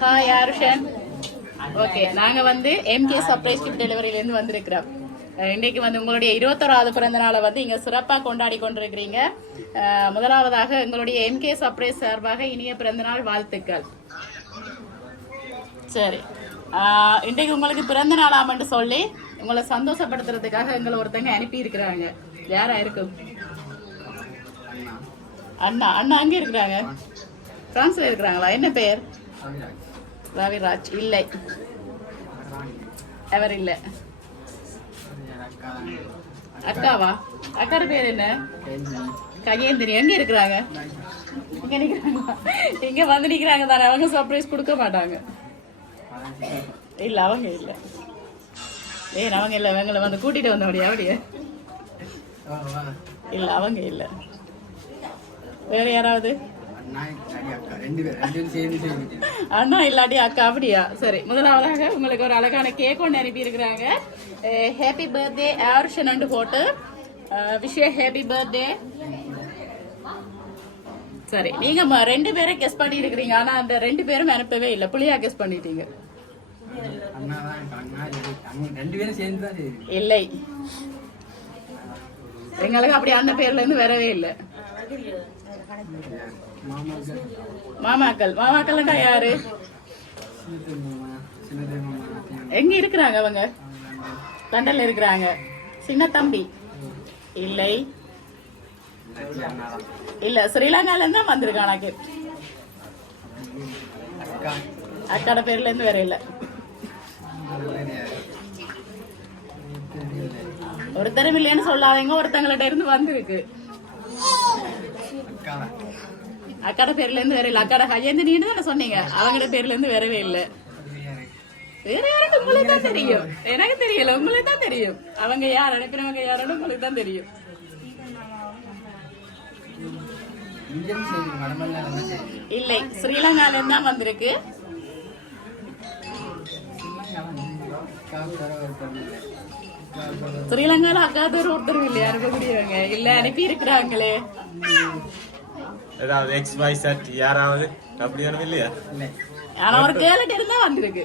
Hi ஆருஷன். Okay, நாங்கள் வந்து MK surprise gift டெலிவரியிலேருந்து வந்திருக்கிறோம். இன்னைக்கு வந்து உங்களுடைய 21வது பிறந்த நாளை வந்து இங்க சிறப்பா கொண்டாடி கொண்டிருக்கிறீங்க. முதலாவதாக எங்களுடைய MK சர்ப்ரைஸ் சார்பாக இனிய பிறந்தநாள் வாழ்த்துக்கள். சரி, இன்றைக்கு உங்களுக்கு பிறந்த நாளாமன்னு சொல்லி உங்களை சந்தோஷப்படுத்துறதுக்காக எங்களை ஒருத்தங்க அனுப்பி இருக்கிறாங்க. யாரா இருக்கும்? அண்ணா. அண்ணா அங்கே இருக்கிறாங்க, பிரான்ஸ்ல இருக்கிறாங்களா? என்ன பெயர்? ரவிராஜ். இல்லை, அவர் இல்லை. அக்காவா? அக்காட பேர் என்ன? கஜேந்திரி. எங்க இருக்கிறாங்க? இங்க நிக்கிறாங்க. இங்க வந்து நிக்கிறாங்க தானே. அவங்க சர்ப்ரைஸ் கொடுக்க மாட்டாங்க. இல்ல, அவங்க இல்ல. ஏன் அவங்க இல்ல? அவங்கள வந்து கூட்டிட்டு வந்தபடியா? அப்படியே இல்ல, அவங்க இல்ல. வேற யாராவது? அண்ணா இல்லாட்டி அக்கா. அப்படியா? சரி, முதலாவதாக உங்களுக்கு ஒரு அழகான கேக் ஒன்று அனுப்பி இருக்கிறாங்க. ஹாப்பி பர்த்டே ஆர்ஷன் போட்டு விஷ் ஹாப்பி பர்த்டே. சரி, நீங்க 2 பேரை கெஸ் பண்ணி இருக்கிறீங்க. ஆனா அந்த 2 பேரும் அனுப்பவே இல்லை. புள்ளியா கெஸ் பண்ணிட்டீங்க. இல்லை, எங்களுக்கு அப்படி அந்த பேர்ல இருந்து வரவே இல்லை. மாமாக்கள். மாமாக்கள்னா யாரு? எங்க இருக்கிறாங்க அவங்க? லண்டன்ல இருக்கிறாங்க. சின்ன தம்பி. இல்லை இல்ல, ஸ்ரீலங்கால இருந்து தான் வந்திருக்காங்க. அக்காட பேர்ல இருந்து வேற இல்ல. ஒருத்தரும் இல்லைன்னு சொல்லாதீங்க, ஒருத்தங்கள்ட்ட இருந்து வந்திருக்கு. அக்காட பேர்ல இருந்து வேற இல்ல. அக்காட கஜேந்திரின்னு தானே சொன்னீங்க. அவங்களோட பேர்ல இருந்து வரவே இல்ல. வேற யாரும் உங்களுக்கு தான் தெரியும். எனக்கு தெரியல, உங்களுக்கு தான் தெரியும். அவங்க யார் அனுப்பினவங்க யாரும் உங்களுக்கு தான் தெரியும். இல்லை, ஸ்ரீலங்கால இருந்து தான் வந்திருக்கு. ஸ்ரீலங்கால அக்காதர் ஒருத்தரும் இல்லையா அனுப்பக்கூடியவங்க? இல்ல, அனுப்பி இருக்கிறாங்களே. ஏதாவது XYZ யாராவது அப்படி ஒன்றும் இல்லையா? ஆனா ஒரு கேரட் இருந்தா வந்திருக்கு.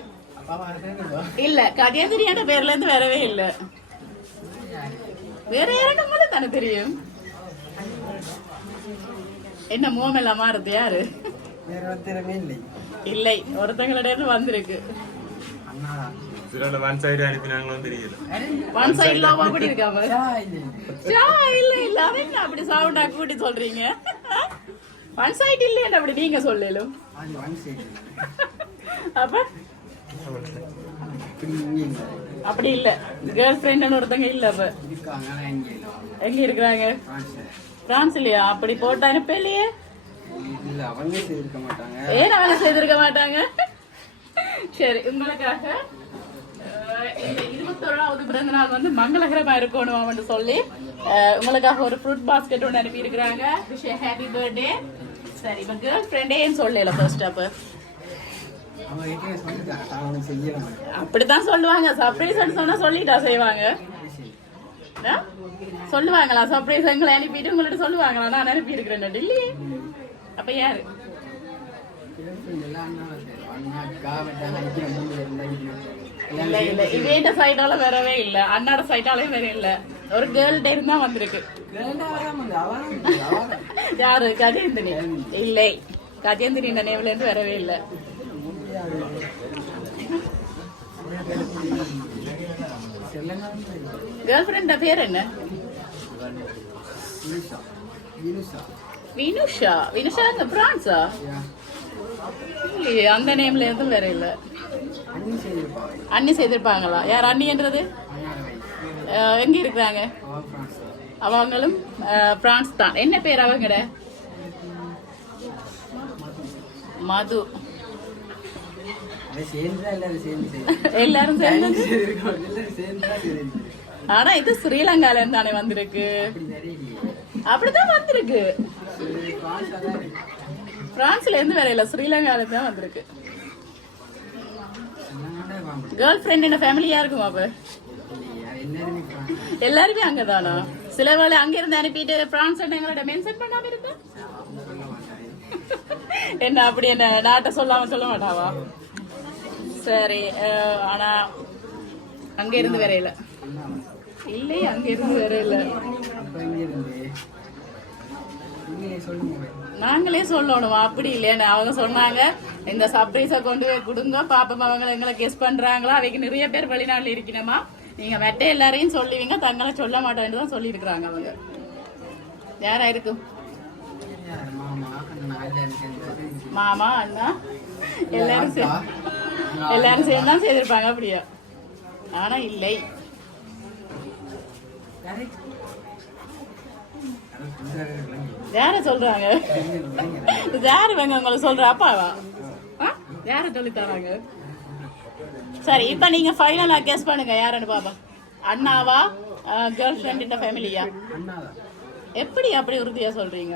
இல்ல, கஜேந்திரியான பேர்ல இருந்து வரவே இல்ல. வேற யாரும் உங்களுக்கு தானே தெரியும். என்ன மோமெல்லாம் மாறுது? யாரு? இல்லை, ஒருத்தங்களோட இருந்து வந்திருக்கு. ஒன் சைடு அனுப்பினாங்களும் தெரியல. ஒன் சைடுல அப்படி இருக்காம இல்ல இல்ல, அவன் அப்படி சவுண்டா கூட்டி சொல்றீங்க. ஒன் சைடு இல்ல அப்படி நீங்க சொல்லலும். அப்ப அப்படி இல்ல, கேர்ள் ஃப்ரெண்ட் ஒருத்தங்க இல்ல. அப்ப எங்க இருக்கிறாங்க? பிரான்ஸ்லயா? அப்படி போட்டு அனுப்பலையே. ஏன் அவங்க செய்திருக்க மாட்டாங்க? சரி, உங்களுக்காக இந்த 21வது பிறந்த நாள் வந்து மங்களகரமா இருக்கணும் சொல்லி உங்களுக்காக ஒரு ஃப்ரூட் பாஸ்கெட் ஒன்று அனுப்பி இருக்கிறாங்க. Wish happy birthday. சரி, இப்ப கேர்ள் ஃப்ரெண்டே சொல்லல. ஃபர்ஸ்ட் அப்ப அப்படித்தான் சொல்லுவாங்க. சர்ப்ரைஸ் சொன்னா சொல்லிட்டா செய்வாங்க. சொல்லுவாங்களா சர்ப்ரைஸ்? எங்களை அனுப்பிட்டு உங்கள்ட்ட சொல்லுவாங்களா நான் அனுப்பி இருக்கிறேன் டெல்லி? அப்ப யாரு? இல்ல இல்ல, இவேண்ட சைடால வரவே இல்ல, அண்ணாட சைடாலையும் வேற இல்ல. ஒரு கேர்ள் டே இருந்தா வந்திருக்கு. யாரு? கஜேந்திரி. இல்லை, கஜேந்திரி நினைவுல இருந்து வரவே இல்ல. கேர்ள் ஃப்ரெண்ட் பேர் என்ன? வினுஷா. வினுஷா இந்த பிரான்ஸா? இல்லையே, அந்த நேம்ல எதுவும் வேற இல்ல. அண்ணி செய்திருப்பாங்களா? யார் அண்ணின்றது? எங்க இருக்கிறாங்க? அவங்களும் பிரான்ஸ் தான். என்ன பேர் அவங்கட? மது. எல்லாரும் சேர்ந்து. ஆனா இது ஸ்ரீலங்கால இருந்து தானே வந்திருக்கு. அப்படித்தான் வந்திருக்கு. பிரான்ஸ்ல இருந்து வேற இல்ல, ஸ்ரீலங்கால இருந்து தான் வந்திருக்கு. கேர்ள் ஃப்ரெண்ட் என்ன ஃபேமிலியா இருக்குமா? அப்ப எல்லாருமே அங்கதானா? சில வேளை அங்க இருந்து அனுப்பிட்டு பிரான்ஸ் எங்களோட மென்ஷன் பண்ணாம இருக்கு. என்ன அப்படி என்ன நாட்டை சொல்லாம சொல்ல மாட்டாவா? சரி, ஆனா அங்க இருந்து வேற இல்ல. இல்லை அங்க இருந்து வேற இல்ல நாங்களே சொல்லணும் அப்படி இல்லையா அவங்க சொன்னாங்க இந்த சர்ப்ரைஸை கொண்டு போய் கொடுங்க பாப்பா அவங்க எங்களை கெஸ் பண்றாங்களா அவைக்கு நிறைய பேர் வெளிநாட்டுல இருக்கணுமா நீங்க மெட்ட எல்லாரையும் சொல்லுவீங்க தங்களை சொல்ல மாட்டேன்னு தான் சொல்லி இருக்கிறாங்க அவங்க யாரா இருக்கும் மாமா அண்ணா எல்லாரும் சேர்ந்து தான் செய்திருப்பாங்க அப்படியா ஆனா இல்லை யார சொல்றாங்க யாரு வேங்க உங்களுக்கு சொல்ற அப்பாவா யார சொல்லி தராங்க சரி இப்ப நீங்க ஃபைனலா கெஸ் பண்ணுங்க யாருன்னு பாப்பா அண்ணாவா கேர்ள் ஃப்ரெண்ட் இந்த ஃபேமிலியா எப்படி அப்படி உறுதியா சொல்றீங்க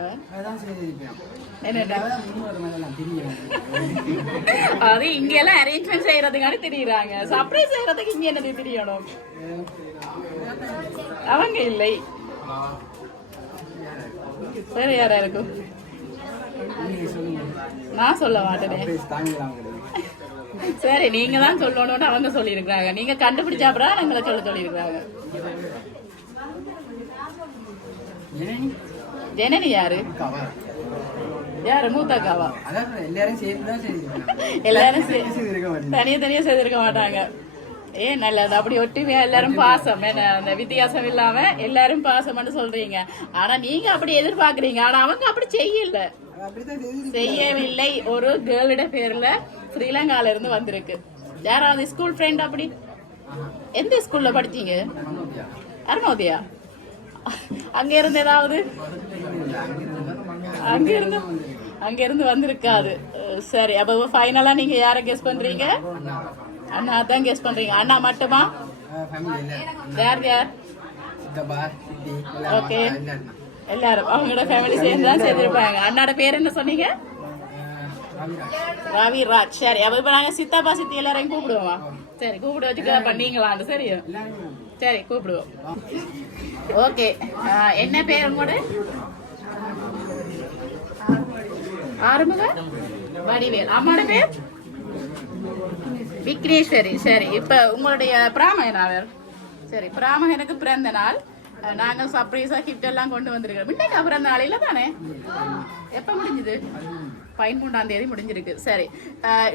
அது இங்க எல்லாம் அரேஞ்ச்மெண்ட் செய்யறதுக்கான தெரியுறாங்க சர்ப்ரைஸ் செய்யறதுக்கு இங்க என்னது தெரியணும் அவங்க இல்லை வேற யாரா இருக்கும் நான் சொல்ல மாட்டேனே சரி நீங்க தான் சொல்லணும்னு அவங்க சொல்லி இருக்கிறாங்க நீங்க கண்டுபிடிச்சா அப்புறம் எங்களை சொல்லி இருக்கிறாங்க ஜனனி யாரு யாரு மூத்தக்காவா எல்லாரும் தனியா செய்திருக்க மாட்டாங்க ஏன் நல்லது அப்படி ஒற்றுமையா எல்லாரும் பாசம் அந்த வித்தியாசம் இல்லாம எல்லாரும் பாசம்னு சொல்றீங்க ஆனா நீங்க அப்படி எதிர்பார்க்கறீங்க ஆனா அவங்க அப்படி செய்யவில்லை ஒரு கேர்ளோட பேர்ல ஸ்ரீலங்கால இருந்து வந்திருக்கு யாராவது ஸ்கூல் ஃப்ரெண்ட் அப்படி எந்த ஸ்கூல்ல படிச்சீங்க அருணோதயா அங்க இருந்து ஏதாவது அங்க இருந்து வந்திருக்காது சரி அப்ப ஃபைனலா நீங்க யார கெஸ் பண்றீங்க அண்ணா தான் கெஸ் பண்றீங்க அண்ணா மட்டுமா யார் ஓகே எல்லாரும் அவங்களோட ஃபேமிலி சேர்ந்து தான் சேர்ந்துருப்பாங்க அண்ணாட பேர் என்ன சொன்னீங்க ரவிராஜ் சரி அப்ப இப்ப நாங்க சித்தாப்பா சித்தி எல்லாரையும் கூப்பிடுவோமா சரி கூப்பிட வச்சுக்க பண்ணீங்களான்னு சரியா சரி கூப்பிடுவோம் ஓகே என்ன பேர் உங்களோட ஆறுமுக வடிவேல் அம்மாட பேர் விக்னேஸ்வரி சரி இப்ப உங்களுடைய பிராமகன் சரி பிராமகனுக்கு பிறந்த நாள் நாங்க சர்ப்ரைஸா கிஃப்ட் எல்லாம் கொண்டு வந்திருக்கோம் இன்னைக்கு பிறந்த நாள் இல்ல தானே எப்ப முடிஞ்சது 13ஆம் தேதி முடிஞ்சிருக்கு சரி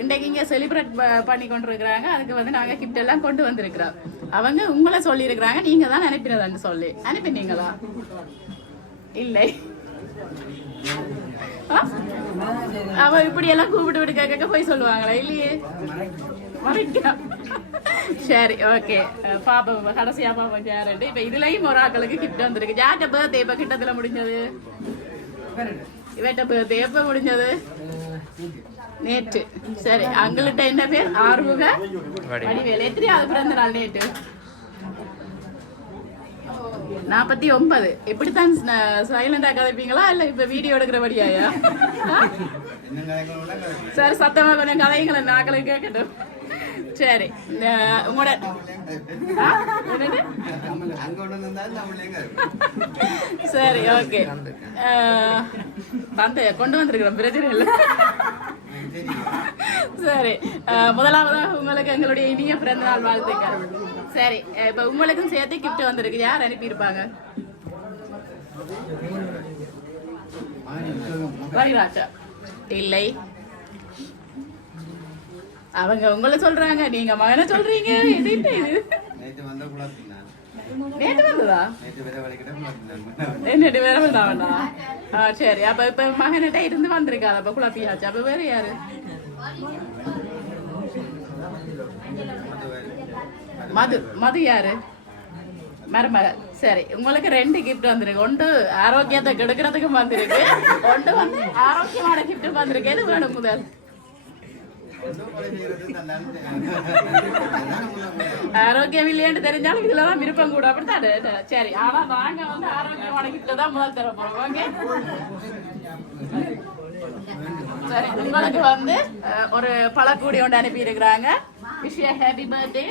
இன்னைக்கு இங்க செலிப்ரேட் பண்ணி கொண்டு இருக்கிறாங்க அதுக்கு வந்து நாங்க கிஃப்ட் எல்லாம் கொண்டு வந்திருக்கிறோம் அவங்க உங்களை சொல்லி இருக்கிறாங்க நீங்க தான் அனுப்பினதான்னு சொல்லி அனுப்பினீங்களா இல்லை அவ இப்படி எல்லாம் கூப்பிட்டு விட்டு கேட்க போய் சொல்லுவாங்களா இல்லையே சரி ஓகே பாப்பா கடைசியா பாப்பா யாரு இப்ப இதுலயும் ஒரு ஆக்களுக்கு கிஃப்ட் வந்திருக்கு யார்கிட்ட பர்த்டே இப்ப கிட்டத்துல முடிஞ்சது இவட்ட பர்த்டே எப்ப முடிஞ்சது நேற்று சரி அங்கள்கிட்ட என்ன பேர் ஆறுமுக வடிவேல் எத்தனையாவது பிறந்த நாள் நேற்று 49 எப்படித்தான் சைலண்டா கதைப்பீங்களா இல்ல இப்ப வீடியோ எடுக்கிறபடியாயா சரி சத்தமா கொஞ்சம் கதைங்களை நாக்களுக்கு கேட்கட்டும் சரி உங்களோட சரி ஓகே தந்தைய கொண்டு வந்திருக்கிறோம் பிரச்சனை இல்லை சரி முதலாவதாக உங்களுக்கு எங்களுடைய இனிய பிறந்த நாள் வாழ்த்துக்கள் சரி இப்ப உங்களுக்கும் சேர்த்து கிஃப்ட் வந்திருக்கு யார் அனுப்பியிருப்பாங்க வரிராஜா இல்லை அவங்க உங்களை சொல்றாங்க நீங்க மகனை சொல்றீங்க நேற்று வந்ததா என்னட்டு வேற வந்தாவண்ணா சரி அப்ப இப்ப மகன்கிட்ட இருந்து வந்திருக்காது அப்ப குழப்பியாச்சு அப்ப வேற யாரு மது யாரு மருமகள் சரி உங்களுக்கு 2 கிஃப்ட் வந்திருக்கு ஒன்று ஆரோக்கியத்தை கெடுக்கிறதுக்கு வந்திருக்கு ஒன்று வந்து ஆரோக்கியமான கிஃப்ட் வந்திருக்கு எது வேணும் முதல் ஆரோக்கியம் இல்லையான்னு தெரிஞ்சாலும் இதுலதான் விருப்பம் கூட அப்படித்தான் சரி ஆனா நாங்க வந்து ஆரோக்கியமான கிஃப்ட் தான் முதல் தர போறோம் ஓகே சரி உங்களுக்கு வந்து ஒரு பழக்கூடி ஒன்று அனுப்பி இருக்கிறாங்க விஷ் யூ ஹேப்பி பர்த்டே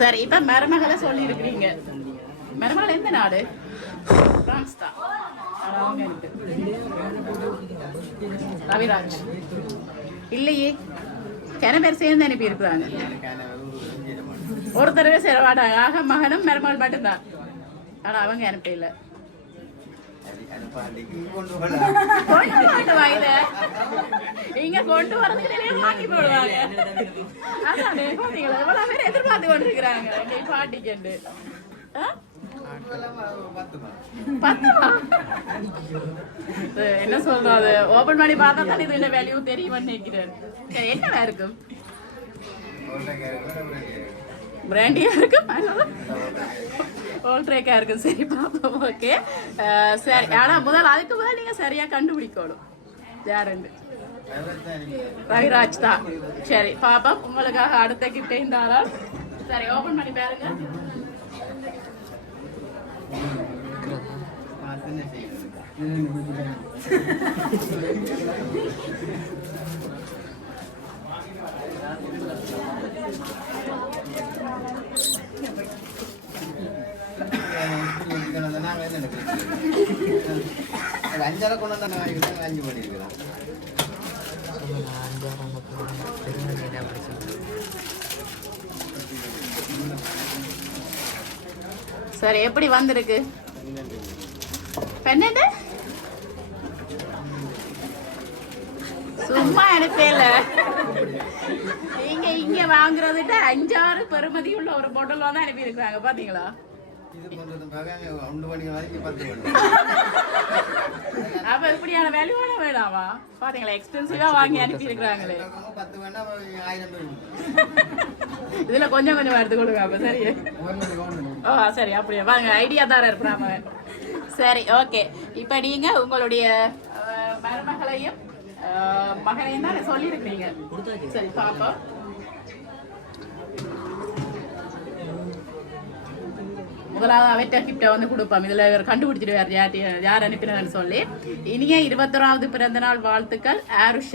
சரி இப்ப மருமகளை சொல்லி இருக்கிறீங்க மருமகள் எந்த நாடு பிரான்ஸ் தான் ஆனா அவங்க எனக்கு ரவிராஜ் இல்லையே கிண பேர் சேர்ந்து அனுப்பி இருக்கிறாங்க ஒருத்தரவே சேர மாட்டாங்க ஆக மகனும் மருமகள் மட்டும்தான் ஆனா அவங்க அனுப்பல இங்க கொண்டு வரதுக்கு வாங்கி போடுவாங்க அதானே பாத்தீங்களா எவ்வளவு பேர் எதிர்பார்த்து கொண்டிருக்கிறாங்க பாட்டிக்கு என்ன சொல்றது ஓபன் பண்ணி பார்த்தா தான் இது வேல்யூ தெரியும் நினைக்கிறேன் என்னவா இருக்கும் பிராண்டியா இருக்கும் ஓல்ட்ரேக்கா இருக்கும் சரி பாப்போம் ஓகே சரி ஆனா அதுக்கு முதல் நீங்க சரியா கண்டுபிடிக்கணும் யாருன்னு ரவிராஜ் தான் சரி பாப்பா உங்களுக்காக அடுத்த கிஃப்ட் இருந்தாரா சரி ஓபன் பண்ணி பாருங்க அஞ்சால கொண்டு வந்தா 5 பண்ணிருக்கிறேன் சரி எப்படி வந்திருக்கு பெண்ணு சும்மா அனுப்பல நீங்க இங்க வாங்குறதுட்ட 5-6 பெருமதி உள்ள ஒரு பொட்டல் தான் அனுப்பி இருக்காங்க பாத்தீங்களா அப்ப இப்படியான வேல்யூவான வேணாமா பாத்தீங்களா எக்ஸ்பென்சிவா வாங்கி அனுப்பி இருக்கிறாங்களே இதுல கொஞ்சம் கொஞ்சம் எடுத்து கொடுங்க அப்ப சரி ஓ சரி அப்படியே வாங்க ஐடியா தார இருக்கிறாம சரி ஓகே இப்ப நீங்க உங்களுடைய மருமகளையும் மகனையும் தான் சொல்லியிருக்கீங்க சரி பாப்பா முதலாவது அவற்ற கிஃப்டை வந்து கொடுப்போம் இதுல கண்டுபிடிச்சிடுவார் யார் அனுப்பினான்னு சொல்லி இனிய 21வது பிறந்த நாள் வாழ்த்துக்கள் ஆருஷ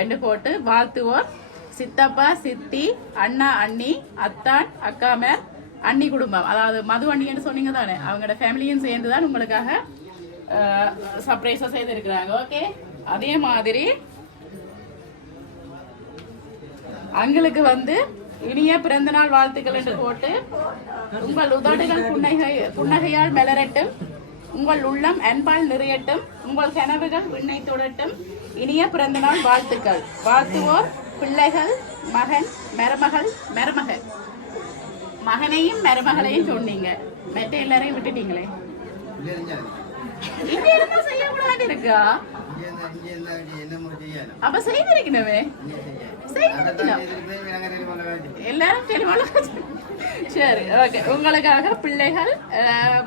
என்று போட்டு வாழ்த்துவோர் சித்தப்பா சித்தி அண்ணா அண்ணி அத்தான் அக்காமேர் அண்ணி குடும்பம் அதாவது மது அண்ணின்னு சொன்னீங்க தானே அவங்களோட ஃபேமிலியும் சேர்ந்து தான் உங்களுக்காக சர்ப்ரைஸா செய்திருக்கிறாங்க ஓகே அதே மாதிரி அவங்களுக்கு வந்து இனிய பிறந்த நாள் வாழ்த்துக்கள் என்று போட்டு உங்கள் உதடுகள் புன்னகையால் மலரட்டும் உங்கள் உள்ளம் அன்பால் நிறையட்டும் உங்கள் கனவுகள் விண்ணை தொடட்டும் இனிய பிறந்த நாள் வாழ்த்துக்கள் வாழ்த்துவோர் பிள்ளைகள் மகன் மருமகள் மருமகள் மகனையும் மருமகளையும் சொன்னீங்க மற்ற எல்லாரையும் விட்டுட்டீங்களே இங்க இருந்தா செய்யக்கூடாது இருக்கா அப்ப செய்திருக்கணுமே எல்லாரும் சரி ஓகே உங்களுக்காக பிள்ளைகள்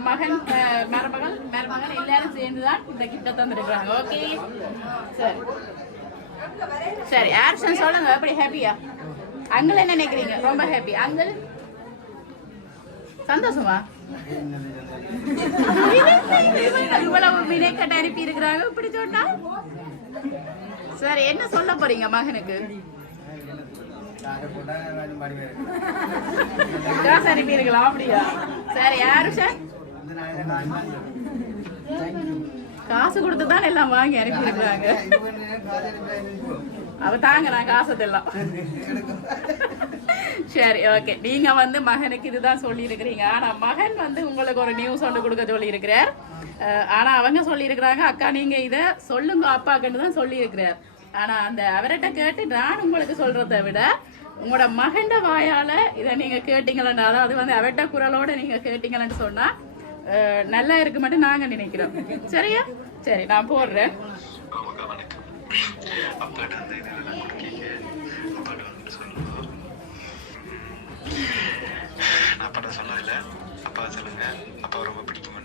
மகன் மருமகள் மருமகன் எல்லாரும் சேர்ந்துதான் இந்த கிட்ட தந்துருக்காங்க ஓகே சரி சரி ஆக்ஷன் சொல்லுங்க எப்படி ஹாப்பியா அங்கிள் என்ன நினைக்கிறீங்க ரொம்ப ஹாப்பி அங்கிள் சந்தோஷமா இவ்வளவு வினைக்கட்ட அனுப்பி இருக்கிறாங்க இப்படி சொன்னா சரி என்ன சொல்ல போறீங்க மகனுக்கு காசு அனுப்பி இருக்கலாம் அப்படியா சரி யாரு சார் காசு கொடுத்துதான் எல்லாம் வாங்கி அனுப்பி இருக்கிறாங்க அவ தாங்க நான் காசத்தெல்லாம் சரி ஓகே நீங்க வந்து மகனுக்கு இதுதான் சொல்லி இருக்கிறீங்க ஆனா மகன் வந்து உங்களுக்கு ஒரு நியூஸ் ஒன்று கொடுக்க சொல்லி இருக்கிறார் ஆனா அவங்க சொல்லி இருக்கிறாங்க அக்கா நீங்க இத சொல்லுங்க அப்பாக்குன்னு தான் சொல்லி இருக்கிறார் ஆனா அந்த அவர்கிட்ட கேட்டு நான் உங்களுக்கு சொல்றதை விட உங்களோட மகண்ட வாயால இதை நீங்க கேட்டீங்களா அதாவது வந்து அவர்கிட்ட குரலோட நீங்க கேட்டீங்கன்னு சொன்னா நல்லா இருக்கு மட்டும் நாங்க நினைக்கிறோம் சரியா சரி நான் போடுறேன் அப்பாட்ட சொன்னதில்ல அப்பா சொல்லுங்க அப்பா ரொம்ப பிடிக்கும்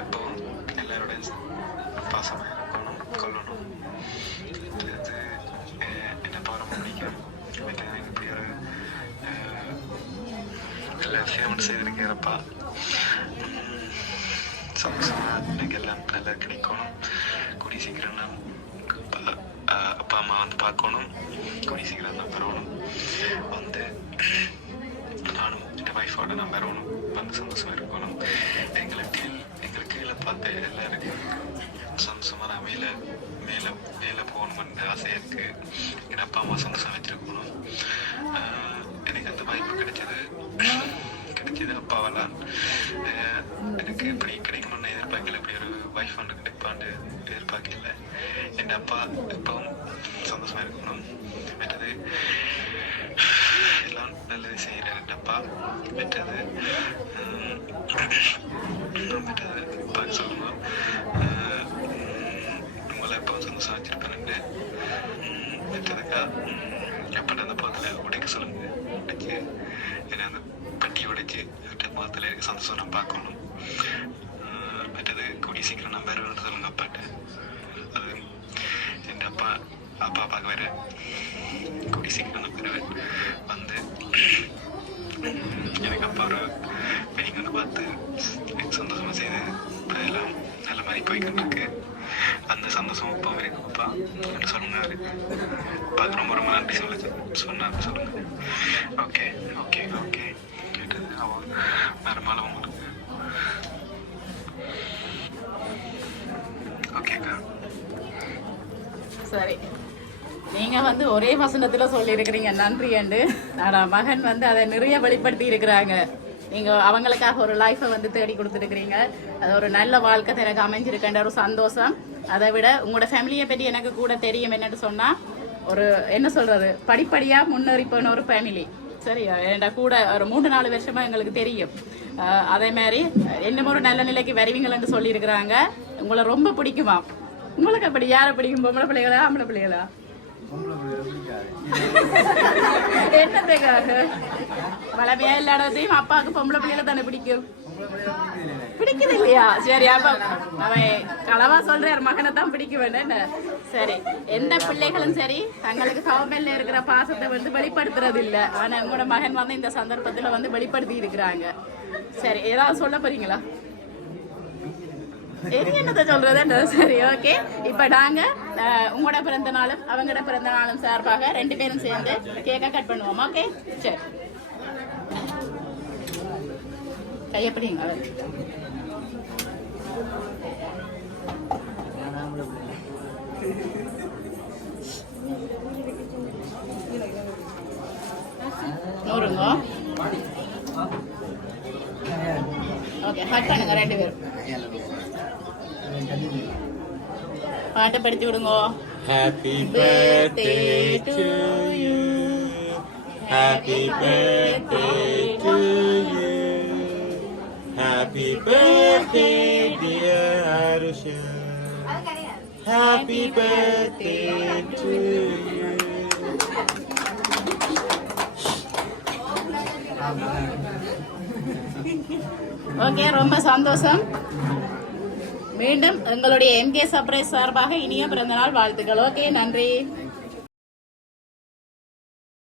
எப்பவும் எல்லாரோட பாசமாக இருக்கணும் கொள்ளணும் இது என்னப்பா ரொம்ப பிடிக்கும் எனக்கு இப்படி ஒரு எல்லா விஷயமும் செய்திருக்கிறப்பா சந்தோஷமா எனக்கு எல்லாம் நல்லா கிடைக்கணும் கூடி சீக்கிரம் நான் அப்பா அம்மா வந்து பார்க்கணும் கூடி சீக்கிரம் தான் வரணும் வந்து நானும் என் ஒய்ஃபோட நான் வரணும் வந்து சந்தோஷமா இருக்கணும் எங்களுக்கு இதுக்கு கீழே பார்த்து எல்லாருக்கும் சந்தோஷமா நான் மேலே மேலே மேலே போகணும்னு ஆசையாக இருக்குது. எங்கள் அப்பா அம்மா சந்தோஷம் வச்சுருக்கணும். எனக்கு அந்த வாய்ப்பு கிடைச்சது அப்பாவெல்லாம். எனக்கு இப்படி கிடைக்கணும்னு எதிர்பார்க்கல. இப்படி ஒரு வைஃப் ஒன்று கிடைப்பான்னு எதிர்பார்க்கல. என் அப்பா எப்பவும் சந்தோஷமா இருக்கணும். மற்றது எல்லாம் நல்லது செய்கிறார் என் அப்பா. மற்றது பார்க்க சொல்லுவோம். உங்களை எப்பவும் சந்தோஷம் வச்சிருப்பேன். மற்றதுக்கா அப்பட அந்த பக்கத்தில் உடைக்க சொல்லுங்க. உடைச்சு ஏன்னா அந்த பட்டியை உடைச்சு முகத்தில் இருக்க சந்தோஷம் நான் பார்க்கணும். மற்றது கூடிய சீக்கிரம் நான் வருவேன்னு சொல்லுங்க அப்பாட்ட. அது என் அப்பா பார்க்க வேற கூடிய சீக்கிரம் நான் வருவேன். வந்து எனக்கு அப்பா ஒரு பெரிய ஒன்று பார்த்து சந்தோஷமா செய்து அதெல்லாம் நல்ல மாதிரி போய்கிட்டு இருக்கு. அந்த சந்தோஷம் அப்பா வரைக்கும் அப்பா என்று சொன்னாரு. பார்த்து ரொம்ப ரொம்ப நன்றி சொன்னாரு சொல்லுங்க. ஓகே ஓகே ஓகே கேட்டது அவன் மரமால உங்களுக்கு ஓகேக்கா. சரி, நீங்க வந்து ஒரே வசனத்துல சொல்லி இருக்கிறீங்க நன்றி என்று. ஆனா மகன் வந்து அதை நிறைய வெளிப்படுத்தி இருக்கிறாங்க. நீங்க அவங்களுக்காக ஒரு லைஃபை வந்து தேடி கொடுத்துருக்கிறீங்க. அது ஒரு நல்ல வாழ்க்கை எனக்கு அமைஞ்சிருக்கின்ற ஒரு சந்தோஷம். அதை விட உங்களோட ஃபேமிலியை பற்றி எனக்கு கூட தெரியும். என்னன்னு சொன்னா ஒரு என்ன சொல்றது படிப்படியா முன்னேறி போன ஒரு ஃபேமிலி. சரி, என்கிட்ட கூட ஒரு 3-4 வருஷமா எங்களுக்கு தெரியும். அதே மாதிரி இன்னும் ஒரு நல்ல நிலைக்கு வருவீங்கள்னு சொல்லியிருக்கிறாங்க. உங்களை ரொம்ப பிடிக்குமா? உங்களுக்கு அப்படி யாரை பிடிக்கும்? பொம்பளை பிள்ளைகளா ஆம்பளை பிள்ளைகளா? என்னத்துக்காக? வளமையா இல்லாததையும் அப்பாவுக்கு பொம்பளை பிள்ளைகளை தானே பிடிக்கும். பிடிக்குது இல்லையா? சரி, அப்ப அவன் களவா சொல்றாரு மகனை தான் பிடிக்க வேண்டாம். சரி, எந்த பிள்ளைகளும் சரி தங்களுக்கு கவர்மெண்ட்ல இருக்கிற பாசத்தை வந்து வெளிப்படுத்துறது இல்ல. ஆனா உங்களோட மகன் வந்து இந்த சந்தர்ப்பத்துல வந்து வெளிப்படுத்தி இருக்கிறாங்க. சரி, ஏதாவது சொல்ல போறீங்களா? என்னத்தை சொல்றது? சரி, ஓகே. இப்ப நாங்க உங்களோட பிறந்த நாளும் அவங்களோட பிறந்த நாளும் சார்பாக 2 பேரும் சேர்ந்து கேக்க கட் பண்ணுவோம். ஓகே, சரி. கையப்படிங்க. நூறுங்க. ஓகே, கட் பண்ணுங்க 2 பேரும். பாட்டை படிச்சு விடுங்க. Happy birthday to you. Happy birthday to you. Happy birthday dear Arusha. Happy birthday to you. Okay, ரொம்ப சந்தோஷம். மீண்டும் எங்களுடைய MK சர்ப்ரைஸ் சார்பாக இனிய பிறந்தநாள் வாழ்த்துக்கள். ஓகே, நன்றி.